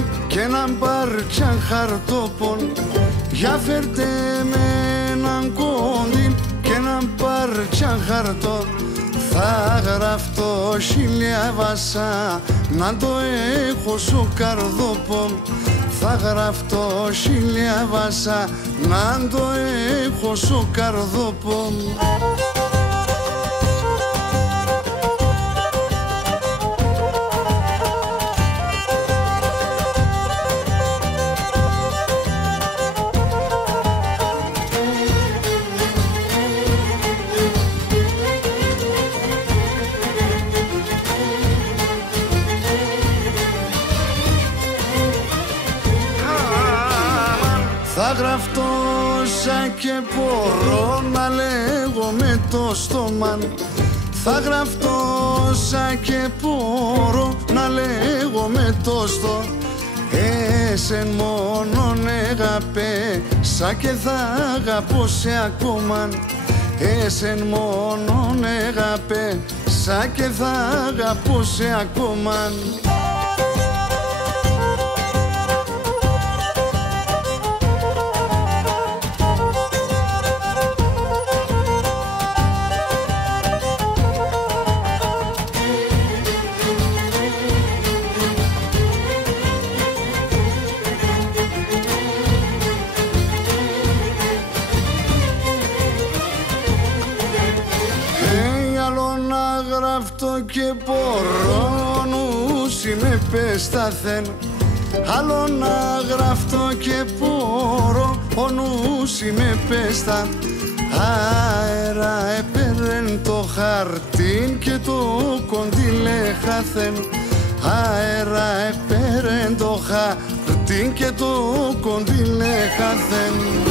κοντίν και έναν πάρτσαν χαρτόπον. Για φέρτε με έναν κοντίν και έναν πάρτσαν χαρτό. Θα γραφτώ χίλια βασά να το έχω στο καρδόπον. Θα γραφτώ χίλια βασά να το έχω στο καρδόπον. Θα γραφτώ σαν και μπορώ να λέγω με το στόμα. Θα γραφτώ σαν και μπορώ να λέγω με το στόμα. Εσεν μόνον αγαπέ σαν και θα αγαπώ σε ακόμα. Εσεν μόνον αγαπέ σαν και θα αγαπώ σε ακόμα. Γραφτώ και μπορώ νους είμαι πεσταθέν. Άλλο να γραφτώ και μπορώ ο νους είμαι πέστα. Αέρα έπαιρεν το χαρτίν και το κοντήλε χαθέν. Αέρα έπαιρεν το χαρτίν και το κοντήλε χαθέν.